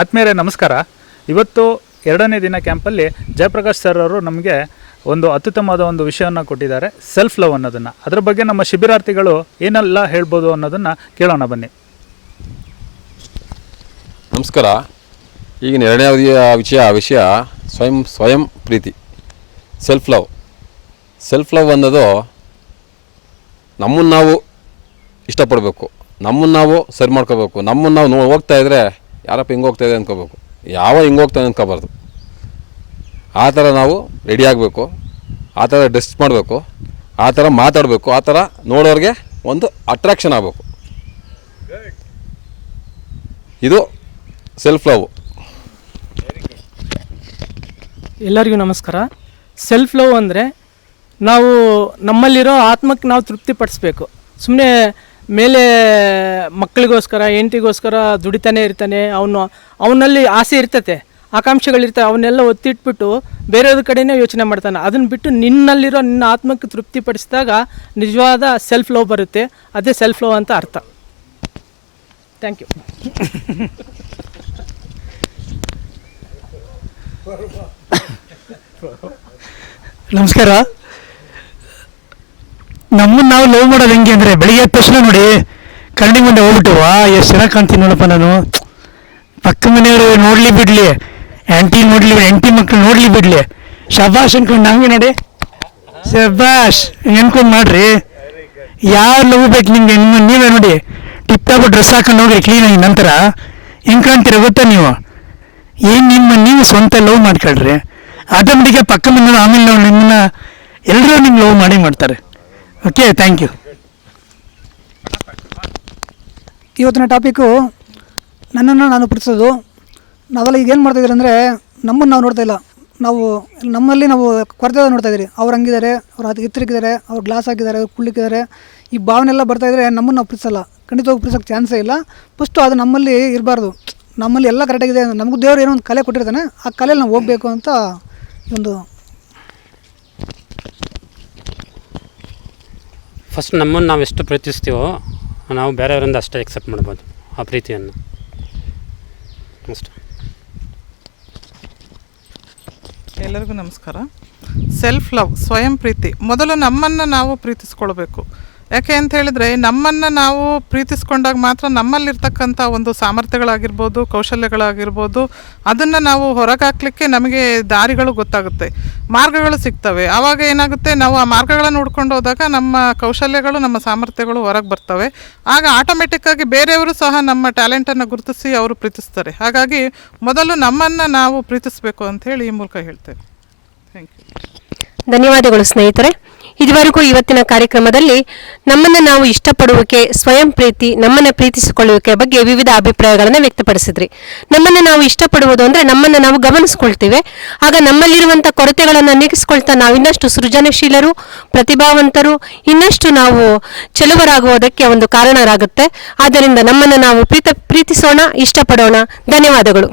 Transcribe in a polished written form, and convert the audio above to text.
ಆತ್ಮೀಯರೇ ನಮಸ್ಕಾರ. ಇವತ್ತು 2ನೇ ದಿನ ಕ್ಯಾಂಪಲ್ಲಿ ಜಯಪ್ರಕಾಶ್ ಸರ್ ಅವರು ನಮಗೆ ಒಂದು ಅತ್ಯುತ್ತಮವಾದ ಒಂದು ವಿಷಯವನ್ನು ಕೊಟ್ಟಿದ್ದಾರೆ, ಸೆಲ್ಫ್ ಲವ್ ಅನ್ನೋದನ್ನು. ಅದರ ಬಗ್ಗೆ ನಮ್ಮ ಶಿಬಿರಾರ್ಥಿಗಳು ಏನೆಲ್ಲ ಹೇಳ್ಬೋದು ಅನ್ನೋದನ್ನು ಕೇಳೋಣ ಬನ್ನಿ. ನಮಸ್ಕಾರ. ಈಗಿನ 2ನೇ ವಿಷಯ ಸ್ವಯಂ ಪ್ರೀತಿ, ಸೆಲ್ಫ್ ಲವ್ ಅನ್ನೋದು ನಮ್ಮನ್ನು ನಾವು ಇಷ್ಟಪಡಬೇಕು, ನಮ್ಮನ್ನು ನಾವು ಸರಿ ಮಾಡ್ಕೋಬೇಕು. ನಮ್ಮನ್ನು ನಾವು ಹೋಗ್ತಾಯಿದ್ರೆ ಯಾರಪ್ಪ ಹಿಂಗೆ ಹೋಗ್ತಾಯಿದೆ ಅಂದ್ಕೋಬೇಕು, ಹಿಂಗೆ ಹೋಗ್ತಾನೆ ಅಂದ್ಕೋಬಾರ್ದು. ಆ ಥರ ನಾವು ರೆಡಿ ಆಗಬೇಕು, ಆ ಥರ ಡ್ರೆಸ್ ಮಾಡಬೇಕು, ಆ ಥರ ಮಾತಾಡಬೇಕು, ಆ ಥರ ನೋಡೋರಿಗೆ ಒಂದು ಅಟ್ರಾಕ್ಷನ್ ಆಗಬೇಕು. ಇದು ಸೆಲ್ಫ್ ಲವ್. ಎಲ್ಲರಿಗೂ ನಮಸ್ಕಾರ. ಸೆಲ್ಫ್ ಲವ್ ಅಂದರೆ ನಾವು ನಮ್ಮಲ್ಲಿರೋ ಆತ್ಮಕ್ಕೆ ನಾವು ತೃಪ್ತಿಪಡಿಸ್ಬೇಕು. ಸುಮ್ಮನೆ ಮೇಲೆ ಮಕ್ಕಳಿಗೋಸ್ಕರ ಹೆಂಡತಿಗೋಸ್ಕರ ದುಡಿತಾನೆ ಇರ್ತಾನೆ, ಅವನಲ್ಲಿ ಆಸೆ ಇರ್ತತೆ, ಆಕಾಂಕ್ಷೆಗಳಿರ್ತವೆ, ಅವನ್ನೆಲ್ಲ ಒತ್ತಿಟ್ಬಿಟ್ಟು ಬೇರೆಯವ್ರ ಕಡೆಯೇ ಯೋಚನೆ ಮಾಡ್ತಾನೆ. ಅದನ್ನು ಬಿಟ್ಟು ನಿನ್ನ ಆತ್ಮಕ್ಕೆ ತೃಪ್ತಿಪಡಿಸಿದಾಗ ನಿಜವಾದ ಸೆಲ್ಫ್ ಲವ್ ಬರುತ್ತೆ. ಅದೇ ಸೆಲ್ಫ್ ಲವ್ ಅಂತ ಅರ್ಥ. Thank you. ನಮಸ್ಕಾರ. ನಮ್ಮನ್ನು ನಾವು ಲವ್ ಮಾಡೋದು ಹೆಂಗೆ ಅಂದರೆ, ಬೆಳಿಗ್ಗೆ ಎದ್ದ ತಕ್ಷಣ ನೋಡಿ ಕರಡಿ ಮುಂದೆ ಹೋಗ್ಬಿಟ್ಟು ಎಷ್ಟು ಚೆನ್ನಾಗಿ ಕಾಣ್ತೀನಿ ನೋಡಪ್ಪ ನಾನು, ಪಕ್ಕ ಮನೆಯವರು ನೋಡಲಿ ಬಿಡಲಿ, ಆ್ಯಂಟಿ ನೋಡಲಿ, ಆ್ಯಂಟಿ ಮಕ್ಕಳು ನೋಡಲಿ ಬಿಡಲಿ, ಶಬಾಷ್ ಅಂದ್ಕೊಂಡು ನಮಗೆ ನೋಡಿ ಶಬಾಷ್ ಅನ್ಕೊಂಡು ಮಾಡ್ರಿ. ಯಾವ ಲವ್ ಬೇಕು ನಿಮಗೆ? ನೀವೇ ನೋಡಿ ಟಿಪ್ ಟಾಪ್ ಡ್ರೆಸ್ ಹಾಕೊಂಡು ಹೋಗ್ರಿ ಕ್ಲೀನಾಗಿ, ನಂತರ ಹೆಂಗೆ ಕಾಣ್ತೀರ ಗೊತ್ತಾ ನೀವು? ನೀವು ಸ್ವಂತ ಲವ್ ಮಾಡ್ಕೊಳ್ರಿ, ಆಟೋಮೆಟಿಕ್ಕಾಗಿ ಪಕ್ಕ ಮನೆಯವರು ಆಮೇಲೆ ನಾವು ನಿಮ್ಮನ್ನು ಎಲ್ಲರೂ ನಿಮ್ಗೆ ಲವ್ ಮಾಡ್ತಾರೆ. Okay, thank you. ಇವತ್ತಿನ ಟಾಪಿಕ್ಕು ನನ್ನನ್ನು ನಾನು ಪ್ರೀತಿಸೋದು. ನಾವೆಲ್ಲ ಈಗ ಏನು ಮಾಡ್ತಾಯಿದ್ದೀರಿ ಅಂದರೆ, ನಮ್ಮನ್ನು ನಾವು ನೋಡ್ತಾ ಇಲ್ಲ, ನಮ್ಮಲ್ಲಿ ನಾವು ಕೊರತೆ ನೋಡ್ತಾ ಇದ್ದೀರಿ. ಅವ್ರು ಹಂಗಿದ್ದಾರೆ, ಅವ್ರು ಅದು ಎತ್ತರಿಕಿದ್ದಾರೆ, ಅವ್ರು ಗ್ಲಾಸ್ ಹಾಕಿದ್ದಾರೆ, ಅವ್ರು ಕುಳ್ಳಿಕ್ಕಿದ್ದಾರೆ, ಈ ಭಾವನೆ ಎಲ್ಲ ಬರ್ತಾಯಿದ್ರೆ ನಮ್ಮನ್ನು ನಾವು ಪ್ರೀತಿಸಲ್ಲ, ಖಂಡಿತವಾಗಿ ಪ್ರೀತಿಸೋಕ್ಕೆ ಚಾನ್ಸೇ ಇಲ್ಲ. ಫಸ್ಟು ಅದು ನಮ್ಮಲ್ಲಿ ಇರಬಾರ್ದು. ನಮ್ಮಲ್ಲಿ ಎಲ್ಲ ಕರೆಕ್ಟಾಗಿದೆ, ನಮಗೂ ದೇವರು ಏನೋ ಒಂದು ಕಲೆ ಕೊಟ್ಟಿರ್ತಾನೆ, ಆ ಕಲೆಯಲ್ಲಿ ನಾವು ಹೋಗಬೇಕು ಅಂತ ಒಂದು. ಫಸ್ಟ್ ನಮ್ಮನ್ನು ನಾವು ಎಷ್ಟು ಪ್ರೀತಿಸ್ತೀವೋ ನಾವು ಬೇರೆಯವರಿಂದ ಅಷ್ಟೇ ಎಕ್ಸೆಪ್ಟ್ ಮಾಡ್ಬೋದು ಆ ಪ್ರೀತಿಯನ್ನು ಅಷ್ಟೇ. ಎಲ್ಲರಿಗೂ ನಮಸ್ಕಾರ. ಸೆಲ್ಫ್ ಲವ್, ಸ್ವಯಂ ಪ್ರೀತಿ. ಮೊದಲು ನಮ್ಮನ್ನು ನಾವು ಪ್ರೀತಿಸ್ಕೊಳ್ಬೇಕು. ಯಾಕೆ ಅಂತ ಹೇಳಿದರೆ, ನಮ್ಮನ್ನು ನಾವು ಪ್ರೀತಿಸ್ಕೊಂಡಾಗ ಮಾತ್ರ ನಮ್ಮಲ್ಲಿರ್ತಕ್ಕಂಥ ಒಂದು ಸಾಮರ್ಥ್ಯಗಳಾಗಿರ್ಬೋದು, ಕೌಶಲ್ಯಗಳಾಗಿರ್ಬೋದು, ಅದನ್ನು ನಾವು ಹೊರಗೆ ಹಾಕಲಿಕ್ಕೆ ನಮಗೆ ದಾರಿಗಳು ಗೊತ್ತಾಗುತ್ತೆ, ಮಾರ್ಗಗಳು ಸಿಗ್ತವೆ. ಆವಾಗ ಏನಾಗುತ್ತೆ, ನಾವು ಆ ಮಾರ್ಗಗಳನ್ನು ಹುಡ್ಕೊಂಡು ಹೋದಾಗ ನಮ್ಮ ಕೌಶಲ್ಯಗಳು, ನಮ್ಮ ಸಾಮರ್ಥ್ಯಗಳು ಹೊರಗೆ ಬರ್ತವೆ. ಆಗ ಆಟೋಮೆಟಿಕ್ಕಾಗಿ ಬೇರೆಯವರು ಸಹ ನಮ್ಮ ಟ್ಯಾಲೆಂಟನ್ನು ಗುರುತಿಸಿ ಅವರು ಪ್ರೀತಿಸ್ತಾರೆ. ಹಾಗಾಗಿ ಮೊದಲು ನಮ್ಮನ್ನು ನಾವು ಪ್ರೀತಿಸಬೇಕು ಅಂಥೇಳಿ ಈ ಮೂಲಕ ಹೇಳ್ತೇವೆ. Thank you. ಧನ್ಯವಾದಗಳು ಸ್ನೇಹಿತರೆ. ಇದುವರೆಗೂ ಇವತ್ತಿನ ಕಾರ್ಯಕ್ರಮದಲ್ಲಿ ನಮ್ಮನ್ನು ನಾವು ಇಷ್ಟಪಡುವಿಕೆ, ಸ್ವಯಂ ಪ್ರೀತಿ, ನಮ್ಮನ್ನು ಪ್ರೀತಿಸಿಕೊಳ್ಳುವಿಕೆ ಬಗ್ಗೆ ವಿವಿಧ ಅಭಿಪ್ರಾಯಗಳನ್ನು ವ್ಯಕ್ತಪಡಿಸಿದ್ರಿ. ನಮ್ಮನ್ನು ನಾವು ಇಷ್ಟಪಡುವುದು ಅಂದರೆ ನಮ್ಮನ್ನು ನಾವು ಗಮನಿಸ್ಕೊಳ್ತೇವೆ. ಆಗ ನಮ್ಮಲ್ಲಿರುವಂಥ ಕೊರತೆಗಳನ್ನು ನೀಗಿಸ್ಕೊಳ್ತಾ ನಾವು ಇನ್ನಷ್ಟು ಸೃಜನಶೀಲರು, ಪ್ರತಿಭಾವಂತರು, ಇನ್ನಷ್ಟು ನಾವು ಚೆಲುವರಾಗುವುದಕ್ಕೆ ಒಂದು ಕಾರಣರಾಗುತ್ತೆ. ಆದ್ದರಿಂದ ನಮ್ಮನ್ನು ನಾವು ಪ್ರೀತಿಸೋಣ, ಇಷ್ಟಪಡೋಣ. ಧನ್ಯವಾದಗಳು.